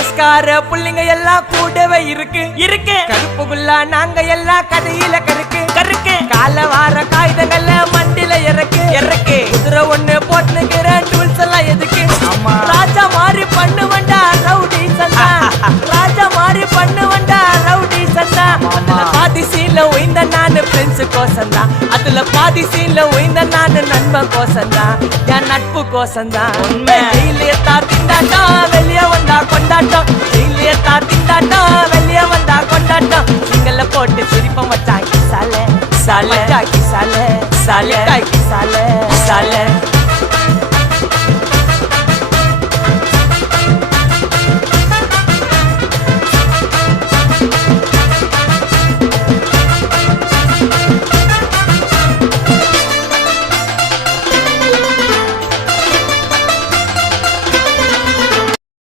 பேஸ்கார புள்ளிங்க எல்லாம் கூடவே இருக்கு கருப்புக்குள்ள நாங்க எல்லாம் கதையில கருக்கு கால வார காகிதங்கள்ல மண்டில இறக்கு குதிரை ஒண்ணு போட்டுக்கிற டூல்ஸ் எல்லாம் எதுக்கு ராஜா மாதிரி பண்ணுவண்டா ரவுடி சந்தா அதுல பாதி சீன்ல உயிந்த நானு ஃப்ரெண்ட்ஸ் கோசந்தா அதுல பாதி சீன்ல உயிந்த நானு நண்பன் கோசந்தா என் நட்பு கோசந்தா ஜெயிலே திண்டாட்டம் வெளியே வந்தா கொண்டாட்டம் ஜெயிலே திண்டாட்டம் வெளியே வந்தா கொண்டாட்டம் சிங்கல்ல போட்டு சிரிப்ப மச்சாக்கி சாலே சாலே சாலே சாலே சாலே